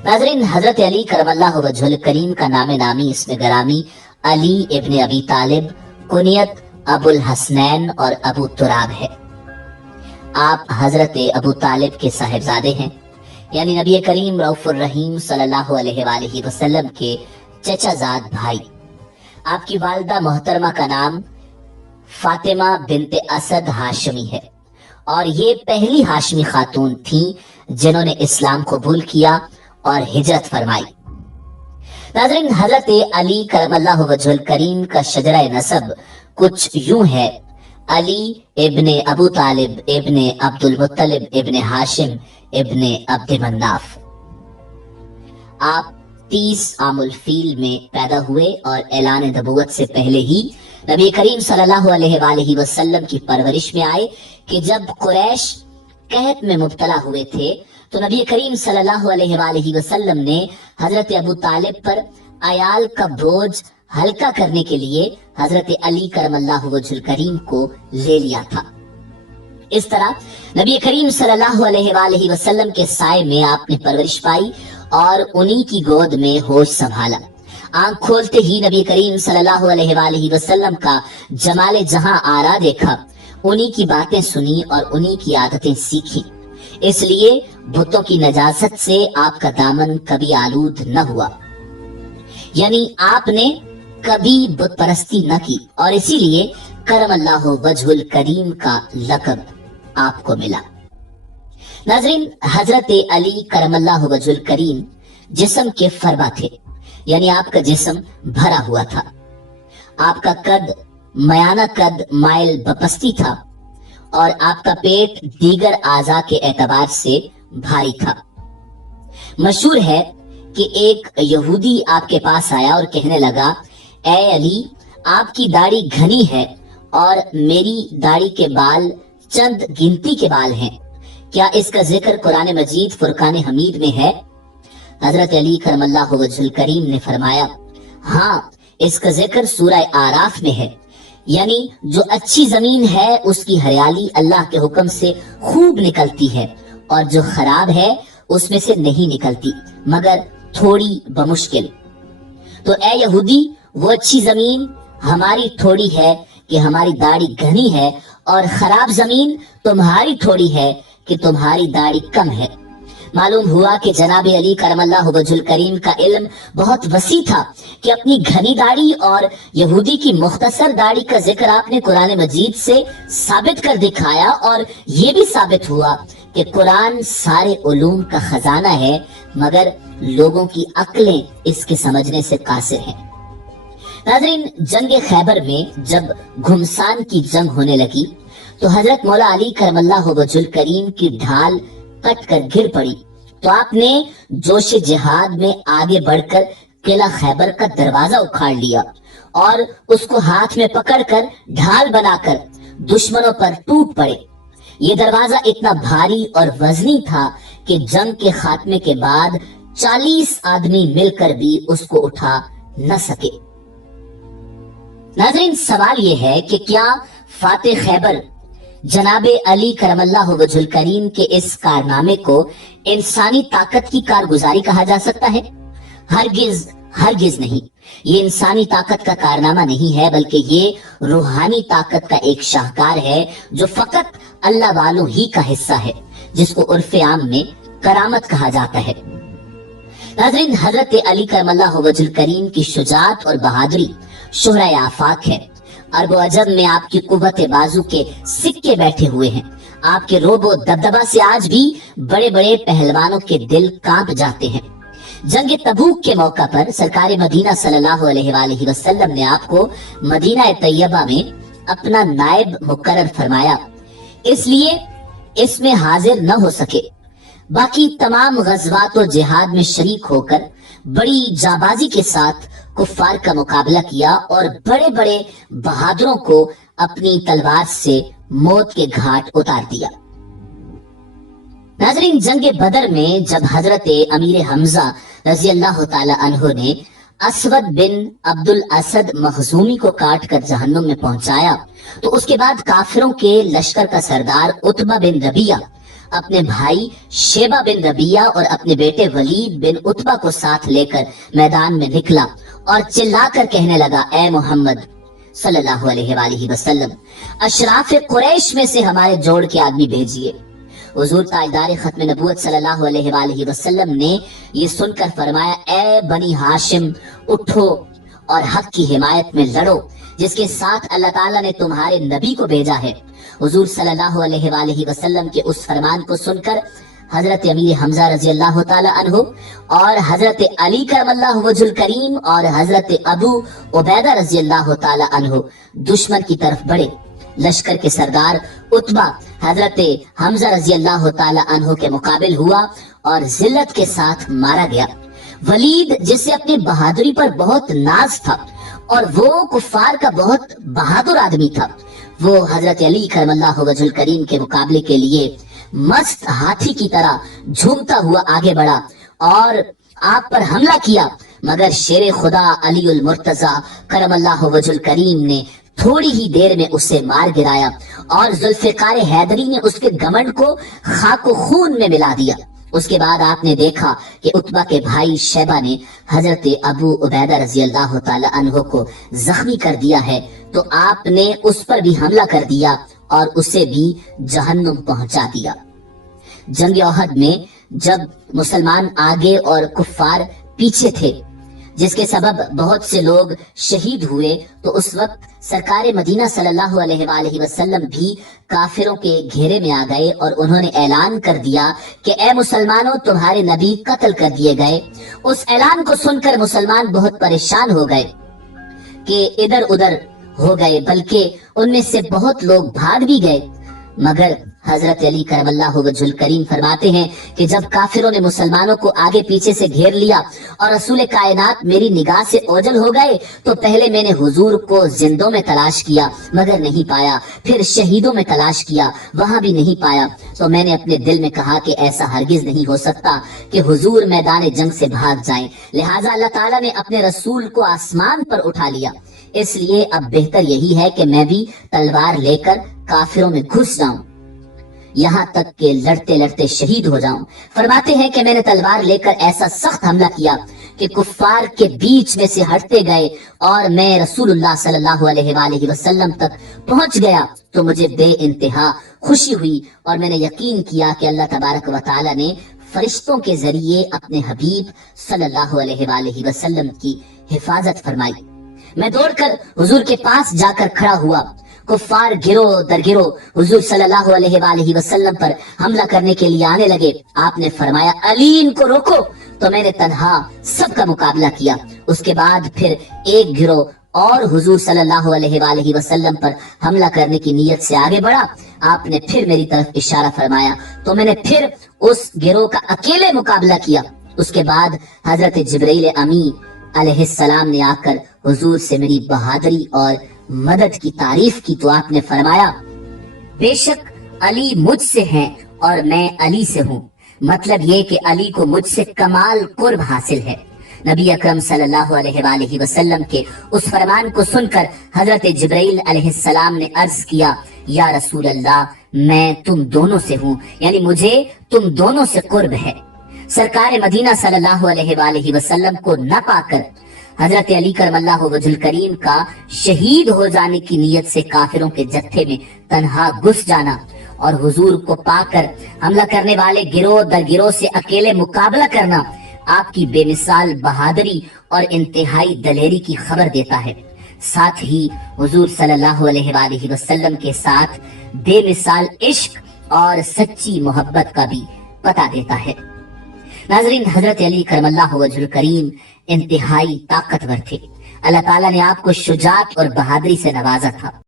नाज़रीन, हजरत अली करम अल्लाह वजहुल करीम का नाम नामी इसमें गरामी अली इब्न अबी तालिब, कुनियत अबुल हसनैन और अबू तुराब है। आप हजरत अबू तालिब के साहिबजादे हैं, यानी नबी करीम रऊफुर रहीम सल्लल्लाहु अलैहि वसल्लम के चचाजाद भाई। आपकी वालिदा मोहतरमा का नाम फातिमा बिनते असद हाशमी है और ये पहली हाशमी खातून थी जिन्होंने इस्लाम कबूल किया और हिजरत फरमाई। नाज़रीन, हजरत अली करमल्लाहु वजहुल करीम का शजरा नसब कुछ यूं है: अली इब्ने अबू तालिब इब्ने अब्दुल मुत्तलिब इब्ने हाशिम इब्ने अब्द मन्नाफ। आप 30 आमुल फील में पैदा हुए और ऐलान नबुवत से पहले ही नबी करीम सल्लल्लाहु अलैहि वसल्लम की परवरिश में आए कि जब कुरैश कहत में मुब्तला हुए थे तो नबी करीम सल्लल्लाहु अलैहि वसल्लम ने हजरत अबू तालिब पर अयाल का बोझ हल्का करने के लिए हजरत अली करमल्लाहु वजहुल करीम को ले लिया था। इस तरह नबी करीम सल्लल्लाहु अलैहि वसल्लम के साए में आपने परवरिश पाई और उन्हीं की गोद में होश संभाला। आंख खोलते ही नबी करीम सल्लल्लाहु अलैहि वसल्लम का जमाले जहां आरा देखा, उन्हीं की बातें सुनी और उन्हीं की आदतें सीखी। इसलिए बुतों की नजासत से आपका दामन कभी आलूद न हुआ, यानी आपने कभी बुत परस्ती न की और इसीलिए करमल्लाहु वजहुल करीम का लक़ब आपको मिला। नाज़रीन, हजरत अली करमल्लाहु वजहुल करीम जिस्म के फरबा थे, यानी आपका जिस्म भरा हुआ था। आपका कद मयाना कद माइल बपस्ती था और आपका पेट दीगर आज़ा के एतबार से भारी था। मशहूर है कि एक यहूदी आपके पास आया और कहने लगा, ए अली, आपकी दाढ़ी घनी है और मेरी दाढ़ी के बाल चंद गिनती के बाल हैं, क्या इसका जिक्र कुरान मजीद फुरकान हमीद में है? हजरत अली करमल्लाहु वजहुल करीम ने फरमाया, हाँ, इसका जिक्र सूरह आराफ में है, यानी जो अच्छी जमीन है उसकी हरियाली अल्लाह के हुक्म से खूब निकलती है और जो खराब है उसमें से नहीं निकलती मगर थोड़ी बमुश्किल। तो ए यहूदी, वो अच्छी जमीन हमारी थोड़ी है कि हमारी दाढ़ी घनी है और खराब जमीन तुम्हारी थोड़ी है कि तुम्हारी दाढ़ी कम है। मालूम हुआ कि जनाब अली करमल्लाहु वजहुल करीम का इल्म बहुत वसी था कि अपनी घनी दाढ़ी और यहूदी की मुख्तसर दाढ़ी का जिक्र आपने कुरान मजीद से साबित कर दिखाया और ये भी साबित हुआ कि कुरान सारे उलूम का खजाना है मगर लोगों की अक्लें इसके समझने से कासिर हैं। नाज़रीन, जंग खैबर में जब घुमसान की जंग होने लगी तो हजरत मौला अली करमल्लाहु वजहुल करीम की ढाल कट कर गिर पड़ी तो आपने जोश जिहाद में आगे बढ़कर किला खैबर का दरवाजा उखाड़ लिया और उसको हाथ में पकड़कर ढाल बनाकर दुश्मनों पर टूट पड़े। ये दरवाजा इतना भारी और वजनी था कि जंग के खात्मे के बाद 40 आदमी मिलकर भी उसको उठा न सके। नाज़रीन, सवाल ये है कि क्या फातेह खैबर जनाबे अली करमल्लाहु वजहुल करीम के इस कारनामे को इंसानी ताकत की कारगुजारी कहा जा सकता है? हरगिज हरगिज नहीं। ये इंसानी ताकत का कारनामा नहीं है बल्कि ये रूहानी ताकत का एक शाहकार है जो फकत अल्लाह वालों ही का हिस्सा है, जिसको उर्फ़े आम में करामत कहा जाता है। नाज़रीन, हजरत अली करमल्लाहु वजहुल करीम की शुजाअत और बहादुरी शोहरा आफाक है। अरब अजब में आपकी कुव्वत बाजू के सिक्के बैठे हुए हैं। आपके रोबो दबदबा से आज भी बड़े बड़े पहलवानों के दिल कांप जाते हैं। जंग तबूक के मौका पर सरकार मदीना सल्लल्लाहु अलैहि वसल्लम ने आपको मदीना तैयबा में अपना नायब मुकर्रर फरमाया, इसलिए इसमें हाजिर न हो सके। बाकी तमाम गज़वात और जिहाद में शरीक होकर बड़ी जाबाजी के साथ कुफ्फार का मुकाबला किया और बड़े बड़े बहादुरों को अपनी तलवार से मौत के घाट उतार दिया। नाज़रीन, जंग बदर में जब हजरत अमीर हमजा रजी अल्लाह ताला अन्हो ने असवद बिन अब्दुल असद मखजूमी को काट कर जहन्नुम में पहुंचाया तो उसके बाद काफिरों के लश्कर का सरदार उतबा बिन रबिया अपने भाई शेबा बिन रबिया और अपने बेटे वलीद बिन उतबा को साथ लेकर मैदान में निकला और चिल्लाकर कहने लगा, ए मोहम्मद सल्लल्लाहु अलैहि वसल्लम, अशराफ कुरैश में से हमारे जोड़ के आदमी भेजिए। हुजूर ताजदार खत्म नबूवत सल्लल्लाहु अलैहि वसल्लम ने ये सुनकर फरमाया, ए बनी हाशिम, उठो और हक की हिमायत में लड़ो जिसके साथ अल्लाह ताला ने तुम्हारे नबी को भेजा है। हुजूर सल्लल्लाहु अलैहि वसल्लम के उस फरमान को सुनकर हजरत अमीर हमजा रजी अल्लाह ताला अन्हु और हजरत अली करमल्लाहु वजहुल करीम और हजरत अबू उबैदा रजी अल्लाह ताला अन्हु दुश्मन की तरफ बढ़े। लश्कर के सरदार उतबा हजरत हमजा रजी अल्लाह ताला अन्हु के मुकाबिल हुआ और जिल्लत के साथ मारा गया। वलीद, जिससे अपनी बहादुरी पर बहुत नाज था और वो कुफार का बहुत बहादुर आदमी था, वो हजरत अली करमल्लाहु वजहुल करीम के मुकाबले के लिए मस्त हाथी की तरह झूमता हुआ आगे बढ़ा और आप पर हमला किया, मगर शेर खुदा अली उल मुर्तजा करमल्लाहु वजहुल करीम ने थोड़ी ही देर में उसे मार गिराया और जुल्फिकार हैदरी ने उसके घमंड को खाको खून में मिला दिया। उसके बाद आपने देखा कि उतबा के भाई शैबा ने हजरत अबू उबैदा रजी अल्लाह ताला अन्हो को जख्मी कर दिया है, तो आपने उस पर भी हमला कर दिया और उसे भी जहन्नुम पहुंचा दिया। जंग ओहद में जब मुसलमान आगे और कुफ्फार पीछे थे, जिसके सबब बहुत से लोग शहीद हुए, तो उस वक्त सरकार मदीना सल्लल्लाहु अलैहि वसल्लम भी काफिरों के घेरे में आ गए और उन्होंने ऐलान कर दिया कि ए मुसलमानों, तुम्हारे नबी कत्ल कर दिए गए। उस ऐलान को सुनकर मुसलमान बहुत परेशान हो गए कि इधर उधर हो गए, बल्कि उनमें से बहुत लोग भाग भी गए। मगर हजरत अली करमल्लाहु वजहुल करीम फरमाते हैं कि जब काफिरों ने मुसलमानों को आगे पीछे से घेर लिया और रसूल कायनात मेरी निगाह से ओझल हो गए, तो पहले मैंने हुजूर को जिंदों में तलाश किया मगर नहीं पाया, फिर शहीदों में तलाश किया, वहां भी नहीं पाया। तो मैंने अपने दिल में कहा कि ऐसा हरगिज नहीं हो सकता कि हुजूर मैदान जंग से भाग जाएं। लिहाजा अल्लाह ताला ने अपने रसूल को आसमान पर उठा लिया। इसलिए अब बेहतर यही है कि मैं भी तलवार लेकर काफिरों में घुस जाऊं, यहाँ तक कि लड़ते लड़ते शहीद हो जाऊं। फरमाते हैं कि मैंने तलवार लेकर ऐसा सख्त हमला किया कि कुफ्फार के बीच में से हटते गए और मैं रसूलुल्लाह सल्लल्लाहु अलैहि वसल्लम तक पहुंच गया। तो मुझे बेइंतहा खुशी हुई और मैंने यकीन किया कि अल्लाह तबारक व तआला ने फरिश्तों के जरिए अपने हबीब सल्लल्लाहु अलैहि वसल्लम की हिफाजत फरमाई। मैं दौड़कर हुजूर के पास जाकर खड़ा हुआ। कुफ्फार गिरो दर गिरो हुजूर सल्लल्लाहु अलैहि वसल्लम पर हमला करने के लिए आने लगे। आपने फरमाया, अली, इनको रोको। तो मैंने तन्हा सबका मुकाबला किया। उसके बाद फिर एक गिरोह और हुजूर सल्लल्लाहु अलैहि वसल्लम पर हमला करने की नीयत से आगे बढ़ा। आपने फिर मेरी तरफ इशारा फरमाया, तो मैंने फिर उस गिरोह का अकेले मुकाबला किया। उसके बाद हजरत जिब्रील अमी अलैहिस्सलाम ने आकर हुजूर से मेरी बहादुरी और मदद की तारीफ की। तो आपने फरमाया, बेशक अली मुझसे हैं और मैं अली से हूँ। मतलब ये कि अली को मुझसे कमाल कुर्ब हासिल है। नबी अकरम सल्लल्लाहु अलैहि वसल्लम के उस फरमान को सुनकर हजरत जिब्रील अलैहिस्सलाम ने अर्ज किया, या रसूल अल्लाह, मैं तुम दोनों से हूँ, यानी मुझे तुम दोनों से कुर्ब है। सरकार मदीना सल्लल्लाहु अलैहि वसल्लम को न पाकर हजरत अली करमल्लाहु वजहुल करीम का शहीद हो जाने की नीयत से काफिरों के जत्थे में तन्हा घुस जाना और हुजूर को पाकर हमला करने वाले गिरोह दर गिरोह से अकेले मुकाबला करना आपकी बेमिसाल बहादुरी और इंतहाई दलेरी की खबर देता है। साथ ही हुजूर सल्लल्लाहु अलैहि वसल्लम के साथ बेमिसाल इश्क और सच्ची मोहब्बत का भी पता देता है। नाजरीन, हजरत अली करमल्लाहु वजहुल करीम इंतहाई ताकतवर थे। अल्लाह ताला ने आपको शुजात और बहादुरी से नवाजा था।